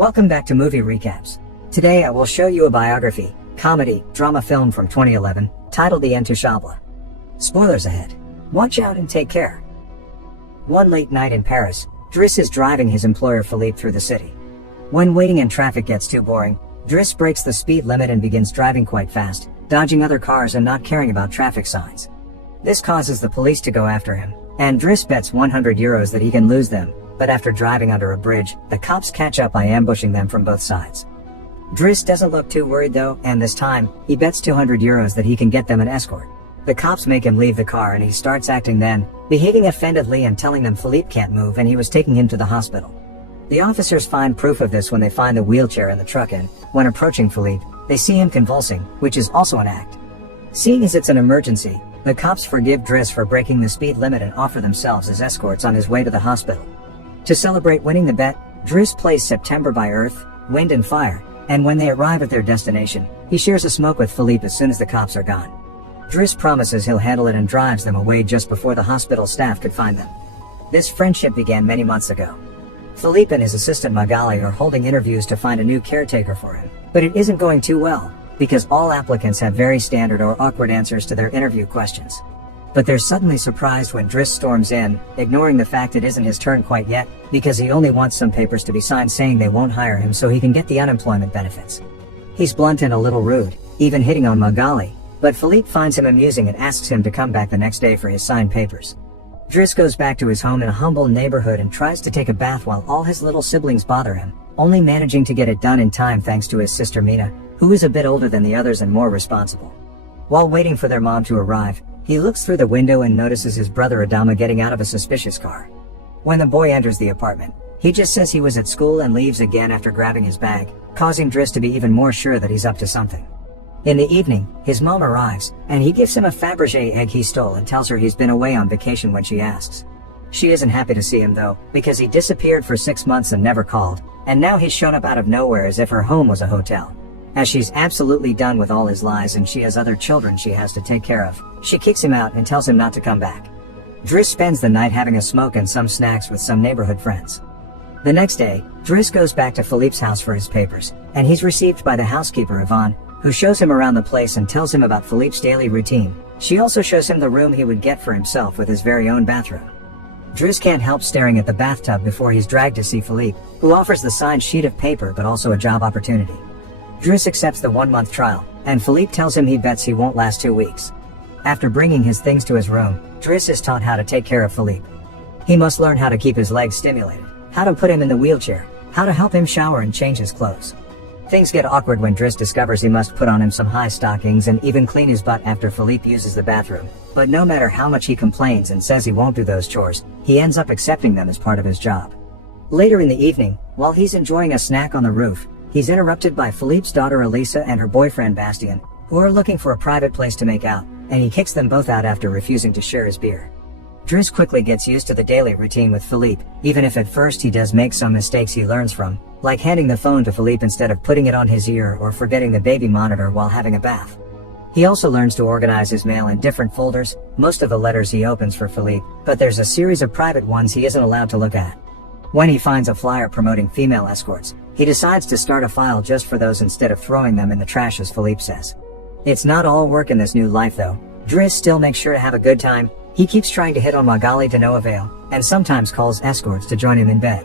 Welcome back to Movie Recaps. Today I will show you a biography, comedy, drama film from 2011, titled The Intouchables. Spoilers ahead. Watch out and take care. One late night in Paris, Driss is driving his employer Philippe through the city. When waiting in traffic gets too boring, Driss breaks the speed limit and begins driving quite fast, dodging other cars and not caring about traffic signs. This causes the police to go after him, and Driss bets €100 that he can lose them, but after driving under a bridge, the cops catch up by ambushing them from both sides. Driss doesn't look too worried though, and this time, he bets €200 that he can get them an escort. The cops make him leave the car and he starts acting then, behaving offendedly and telling them Philippe can't move and he was taking him to the hospital. The officers find proof of this when they find the wheelchair in the truck, and when approaching Philippe, they see him convulsing, which is also an act. Seeing as it's an emergency, the cops forgive Driss for breaking the speed limit and offer themselves as escorts on his way to the hospital. To celebrate winning the bet, Driss plays September by Earth, Wind and Fire, and when they arrive at their destination, he shares a smoke with Philippe as soon as the cops are gone. Driss promises he'll handle it and drives them away just before the hospital staff could find them. This friendship began many months ago. Philippe and his assistant Magali are holding interviews to find a new caretaker for him, but it isn't going too well, because all applicants have very standard or awkward answers to their interview questions. But they're suddenly surprised when Driss storms in, ignoring the fact it isn't his turn quite yet, because he only wants some papers to be signed saying they won't hire him so he can get the unemployment benefits. He's blunt and a little rude, even hitting on Magali, but Philippe finds him amusing and asks him to come back the next day for his signed papers. Driss goes back to his home in a humble neighborhood and tries to take a bath while all his little siblings bother him, only managing to get it done in time thanks to his sister Mina, who is a bit older than the others and more responsible. While waiting for their mom to arrive, he looks through the window and notices his brother Adama getting out of a suspicious car. When the boy enters the apartment, he just says he was at school and leaves again after grabbing his bag, causing Driss to be even more sure that he's up to something. In the evening, his mom arrives, and he gives him a Fabergé egg he stole and tells her he's been away on vacation when she asks. She isn't happy to see him though, because he disappeared for 6 months and never called, and now he's shown up out of nowhere as if her home was a hotel. As she's absolutely done with all his lies and she has other children she has to take care of, she kicks him out and tells him not to come back. Driss spends the night having a smoke and some snacks with some neighborhood friends. The next day, Driss goes back to Philippe's house for his papers, and he's received by the housekeeper Yvonne, who shows him around the place and tells him about Philippe's daily routine. She also shows him the room he would get for himself with his very own bathroom. Driss can't help staring at the bathtub before he's dragged to see Philippe, who offers the signed sheet of paper but also a job opportunity. Driss accepts the 1-month trial, and Philippe tells him he bets he won't last 2 weeks. After bringing his things to his room, Driss is taught how to take care of Philippe. He must learn how to keep his legs stimulated, how to put him in the wheelchair, how to help him shower and change his clothes. Things get awkward when Driss discovers he must put on him some high stockings and even clean his butt after Philippe uses the bathroom, but no matter how much he complains and says he won't do those chores, he ends up accepting them as part of his job. Later in the evening, while he's enjoying a snack on the roof, he's interrupted by Philippe's daughter Elisa and her boyfriend Bastien, who are looking for a private place to make out, and he kicks them both out after refusing to share his beer. Driss quickly gets used to the daily routine with Philippe, even if at first he does make some mistakes he learns from, like handing the phone to Philippe instead of putting it on his ear or forgetting the baby monitor while having a bath. He also learns to organize his mail in different folders, most of the letters he opens for Philippe, but there's a series of private ones he isn't allowed to look at. When he finds a flyer promoting female escorts, he decides to start a file just for those instead of throwing them in the trash as Philippe says. It's not all work in this new life though. Driss still makes sure to have a good time. He keeps trying to hit on Magali to no avail, and sometimes calls escorts to join him in bed.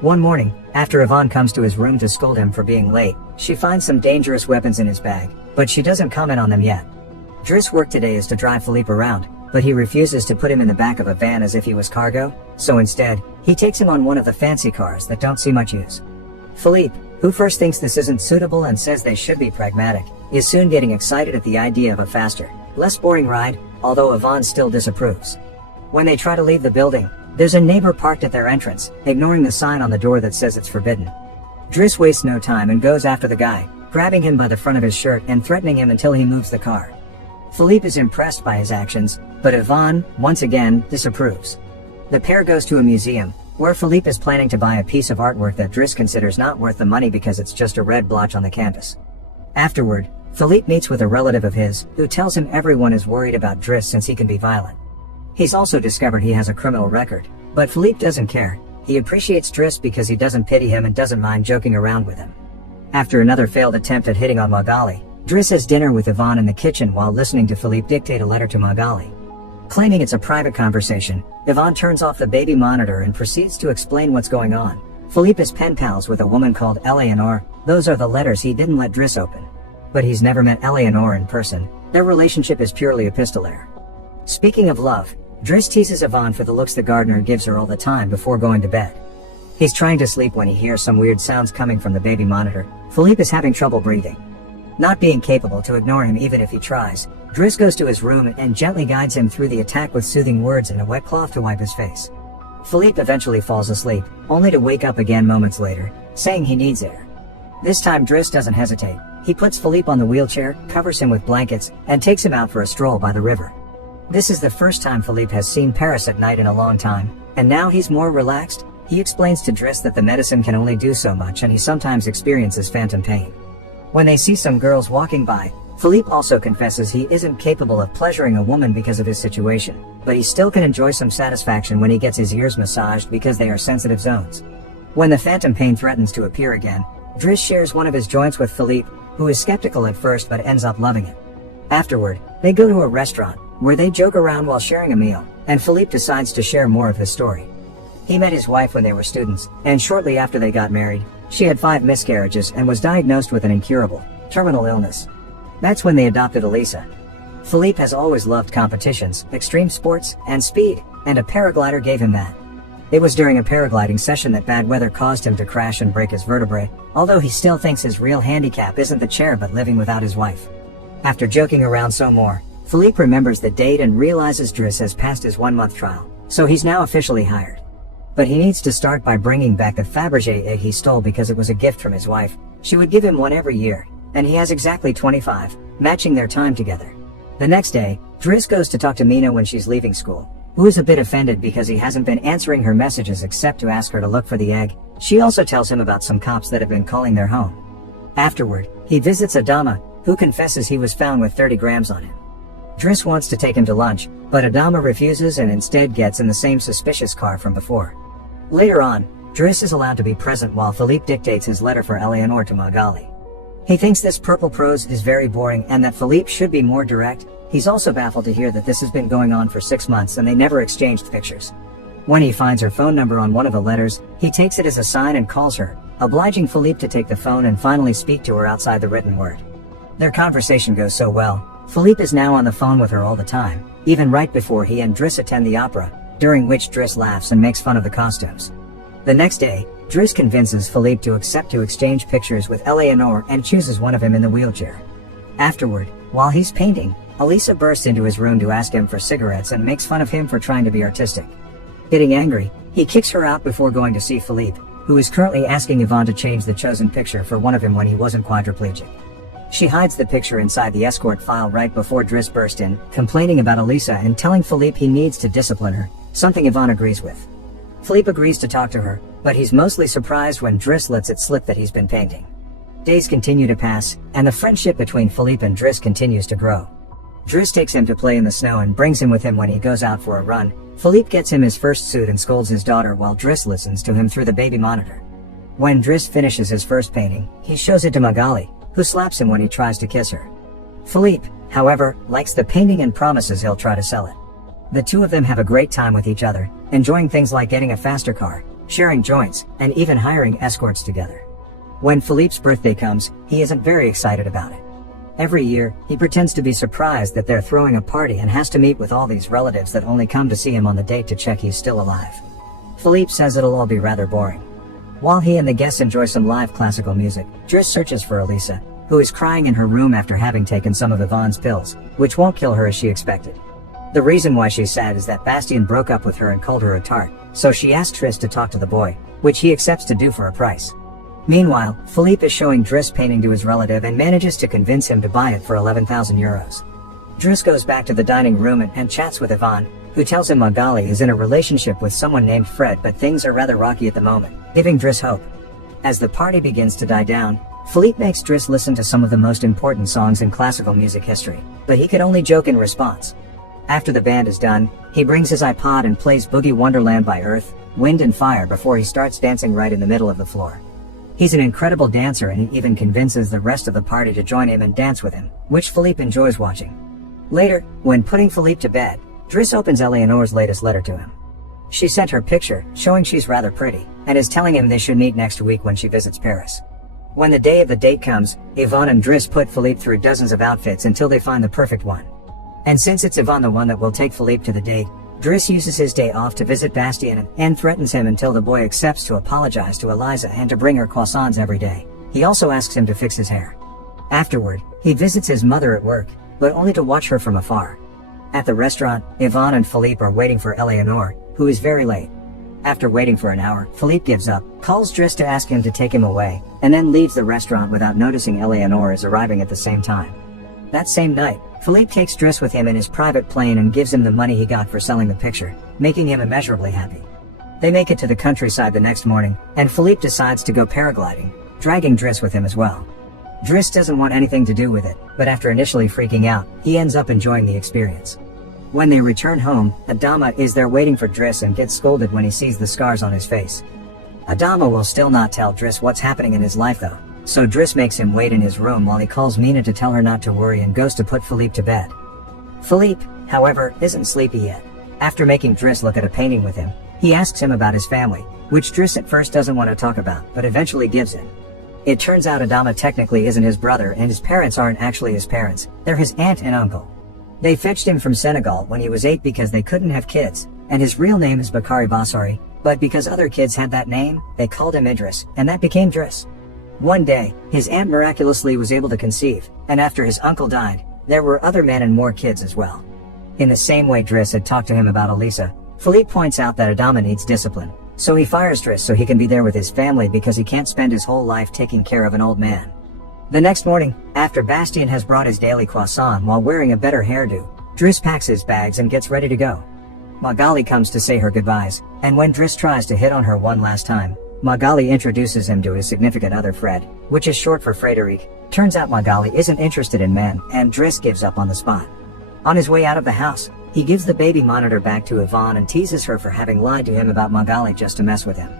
One morning, after Yvonne comes to his room to scold him for being late, she finds some dangerous weapons in his bag, but she doesn't comment on them yet. Driss' work today is to drive Philippe around, but he refuses to put him in the back of a van as if he was cargo, so instead, he takes him on one of the fancy cars that don't see much use. Philippe, who first thinks this isn't suitable and says they should be pragmatic, is soon getting excited at the idea of a faster, less boring ride, although Yvonne still disapproves. When they try to leave the building, there's a neighbor parked at their entrance, ignoring the sign on the door that says it's forbidden. Driss wastes no time and goes after the guy, grabbing him by the front of his shirt and threatening him until he moves the car. Philippe is impressed by his actions, but Yvonne, once again, disapproves. The pair goes to a museum, where Philippe is planning to buy a piece of artwork that Driss considers not worth the money because it's just a red blotch on the canvas. Afterward, Philippe meets with a relative of his, who tells him everyone is worried about Driss since he can be violent. He's also discovered he has a criminal record, but Philippe doesn't care. He appreciates Driss because he doesn't pity him and doesn't mind joking around with him. After another failed attempt at hitting on Magali, Driss has dinner with Yvonne in the kitchen while listening to Philippe dictate a letter to Magali. Claiming it's a private conversation, Yvonne turns off the baby monitor and proceeds to explain what's going on. Philippe is pen pals with a woman called Eleanor. Those are the letters he didn't let Driss open. But he's never met Eleanor in person. Their relationship is purely epistolary. Speaking of love, Driss teases Yvonne for the looks the gardener gives her all the time before going to bed. He's trying to sleep when he hears some weird sounds coming from the baby monitor. Philippe is having trouble breathing. Not being capable to ignore him even if he tries, Driss goes to his room and gently guides him through the attack with soothing words and a wet cloth to wipe his face. Philippe eventually falls asleep, only to wake up again moments later, saying he needs air. This time Driss doesn't hesitate. He puts Philippe on the wheelchair, covers him with blankets, and takes him out for a stroll by the river. This is the first time Philippe has seen Paris at night in a long time, and now he's more relaxed. He explains to Driss that the medicine can only do so much and he sometimes experiences phantom pain. When they see some girls walking by, Philippe also confesses he isn't capable of pleasuring a woman because of his situation, but he still can enjoy some satisfaction when he gets his ears massaged because they are sensitive zones. When the phantom pain threatens to appear again, Driss shares one of his joints with Philippe, who is skeptical at first but ends up loving it. Afterward, they go to a restaurant, where they joke around while sharing a meal, and Philippe decides to share more of his story. He met his wife when they were students, and shortly after they got married, she had 5 miscarriages and was diagnosed with an incurable, terminal illness. That's when they adopted Elisa. Philippe has always loved competitions, extreme sports, and speed, and a paraglider gave him that. It was during a paragliding session that bad weather caused him to crash and break his vertebrae, although he still thinks his real handicap isn't the chair but living without his wife. After joking around some more, Philippe remembers the date and realizes Driss has passed his 1-month trial, so he's now officially hired. But he needs to start by bringing back the Fabergé egg he stole because it was a gift from his wife. She would give him one every year, and he has exactly 25, matching their time together. The next day, Driss goes to talk to Mina when she's leaving school, who is a bit offended because he hasn't been answering her messages except to ask her to look for the egg. She also tells him about some cops that have been calling their home. Afterward, he visits Adama, who confesses he was found with 30 grams on him. Driss wants to take him to lunch, but Adama refuses and instead gets in the same suspicious car from before. Later on, Driss is allowed to be present while Philippe dictates his letter for Eleanor to Magali. He thinks this purple prose is very boring and that Philippe should be more direct. He's also baffled to hear that this has been going on for 6 months and they never exchanged pictures. When he finds her phone number on one of the letters, he takes it as a sign and calls her, obliging Philippe to take the phone and finally speak to her outside the written word. Their conversation goes so well, Philippe is now on the phone with her all the time, even right before he and Driss attend the opera, during which Driss laughs and makes fun of the costumes. The next day, Driss convinces Philippe to accept to exchange pictures with Eleanor and chooses one of him in the wheelchair. Afterward, while he's painting, Elisa bursts into his room to ask him for cigarettes and makes fun of him for trying to be artistic. Getting angry, he kicks her out before going to see Philippe, who is currently asking Yvonne to change the chosen picture for one of him when he wasn't quadriplegic. She hides the picture inside the escort file right before Driss burst in, complaining about Elisa and telling Philippe he needs to discipline her, something Yvonne agrees with. Philippe agrees to talk to her, but he's mostly surprised when Driss lets it slip that he's been painting. Days continue to pass, and the friendship between Philippe and Driss continues to grow. Driss takes him to play in the snow and brings him with him when he goes out for a run. Philippe gets him his first suit and scolds his daughter while Driss listens to him through the baby monitor. When Driss finishes his first painting, he shows it to Magali, who slaps him when he tries to kiss her. Philippe, however, likes the painting and promises he'll try to sell it. The two of them have a great time with each other, enjoying things like getting a faster car, sharing joints, and even hiring escorts together. When Philippe's birthday comes, he isn't very excited about it. Every year, he pretends to be surprised that they're throwing a party and has to meet with all these relatives that only come to see him on the date to check he's still alive. Philippe says it'll all be rather boring. While he and the guests enjoy some live classical music, Driss searches for Elisa, who is crying in her room after having taken some of Yvonne's pills, which won't kill her as she expected. The reason why she's sad is that Bastien broke up with her and called her a tart, so she asks Driss to talk to the boy, which he accepts to do for a price. Meanwhile, Philippe is showing Driss painting to his relative and manages to convince him to buy it for 11,000 euros. Driss goes back to the dining room and chats with Yvonne, who tells him Magali is in a relationship with someone named Fred, but things are rather rocky at the moment, giving Driss hope. As the party begins to die down, Philippe makes Driss listen to some of the most important songs in classical music history, but he could only joke in response. After the band is done, he brings his iPod and plays Boogie Wonderland by Earth, Wind and Fire before he starts dancing right in the middle of the floor. He's an incredible dancer and he even convinces the rest of the party to join him and dance with him, which Philippe enjoys watching. Later, when putting Philippe to bed, Driss opens Eleanor's latest letter to him. She sent her picture, showing she's rather pretty, and is telling him they should meet next week when she visits Paris. When the day of the date comes, Yvonne and Driss put Philippe through dozens of outfits until they find the perfect one. And since it's Yvonne the one that will take Philippe to the date, Driss uses his day off to visit Bastien and threatens him until the boy accepts to apologize to Eliza and to bring her croissants every day. He also asks him to fix his hair. Afterward, he visits his mother at work, but only to watch her from afar. At the restaurant, Yvonne and Philippe are waiting for Eleanor, who is very late. After waiting for an hour, Philippe gives up, calls Driss to ask him to take him away, and then leaves the restaurant without noticing Eleanor is arriving at the same time. That same night, Philippe takes Driss with him in his private plane and gives him the money he got for selling the picture, making him immeasurably happy. They make it to the countryside the next morning, and Philippe decides to go paragliding, dragging Driss with him as well. Driss doesn't want anything to do with it, but after initially freaking out, he ends up enjoying the experience. When they return home, Adama is there waiting for Driss and gets scolded when he sees the scars on his face. Adama will still not tell Driss what's happening in his life though, so Driss makes him wait in his room while he calls Mina to tell her not to worry and goes to put Philippe to bed. Philippe, however, isn't sleepy yet. After making Driss look at a painting with him, he asks him about his family, which Driss at first doesn't want to talk about, but eventually gives in. It turns out Adama technically isn't his brother and his parents aren't actually his parents, they're his aunt and uncle. They fetched him from Senegal when he was 8 because they couldn't have kids, and his real name is Bakari Bassari, but because other kids had that name, they called him Idris, and that became Driss. One day, his aunt miraculously was able to conceive, and after his uncle died, there were other men and more kids as well. In the same way Driss had talked to him about Elisa, Philippe points out that Adama needs discipline, so he fires Driss so he can be there with his family because he can't spend his whole life taking care of an old man. The next morning, after Bastien has brought his daily croissant while wearing a better hairdo, Driss packs his bags and gets ready to go. Magali comes to say her goodbyes, and when Driss tries to hit on her one last time, Magali introduces him to his significant other Fred, which is short for Frederic. Turns out Magali isn't interested in men, and Driss gives up on the spot. On his way out of the house, he gives the baby monitor back to Yvonne and teases her for having lied to him about Magali just to mess with him.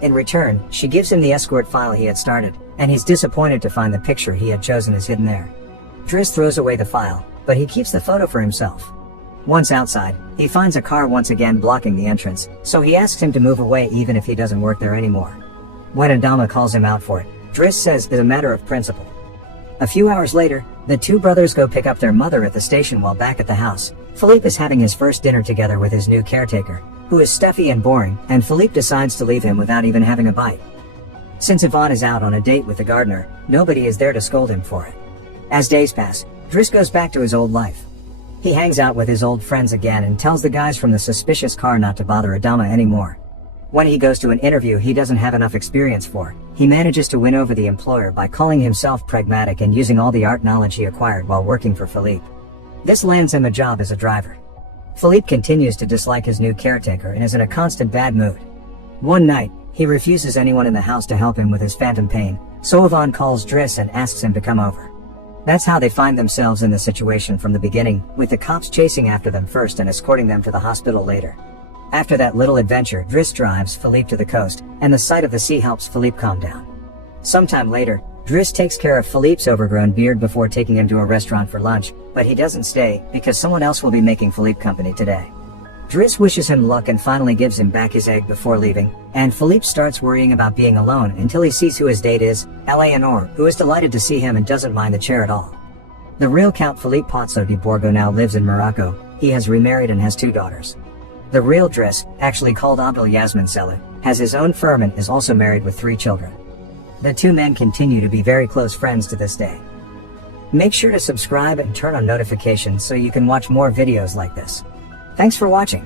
In return, she gives him the escort file he had started, and he's disappointed to find the picture he had chosen is hidden there. Driss throws away the file, but he keeps the photo for himself. Once outside, he finds a car once again blocking the entrance, so he asks him to move away even if he doesn't work there anymore. When Adama calls him out for it, Driss says it's a matter of principle. A few hours later, the two brothers go pick up their mother at the station while back at the house. Philippe is having his first dinner together with his new caretaker, who is stuffy and boring, and Philippe decides to leave him without even having a bite. Since Yvonne is out on a date with the gardener, nobody is there to scold him for it. As days pass, Driss goes back to his old life. He hangs out with his old friends again and tells the guys from the suspicious car not to bother Adama anymore. When he goes to an interview he doesn't have enough experience for, he manages to win over the employer by calling himself pragmatic and using all the art knowledge he acquired while working for Philippe. This lands him a job as a driver. Philippe continues to dislike his new caretaker and is in a constant bad mood. One night, he refuses anyone in the house to help him with his phantom pain, so Yvonne calls Driss and asks him to come over. That's how they find themselves in the situation from the beginning, with the cops chasing after them first and escorting them to the hospital later. After that little adventure, Driss drives Philippe to the coast, and the sight of the sea helps Philippe calm down. Sometime later, Driss takes care of Philippe's overgrown beard before taking him to a restaurant for lunch, but he doesn't stay, because someone else will be making Philippe company today. Driss wishes him luck and finally gives him back his egg before leaving, and Philippe starts worrying about being alone until he sees who his date is, Eleanor, who is delighted to see him and doesn't mind the chair at all. The real Count Philippe Pozzo di Borgo now lives in Morocco. He has remarried and has 2 daughters. The real Driss, actually called Abdel Yasmin Selu, has his own firm and is also married with 3 children. The 2 men continue to be very close friends to this day. Make sure to subscribe and turn on notifications so you can watch more videos like this. Thanks for watching.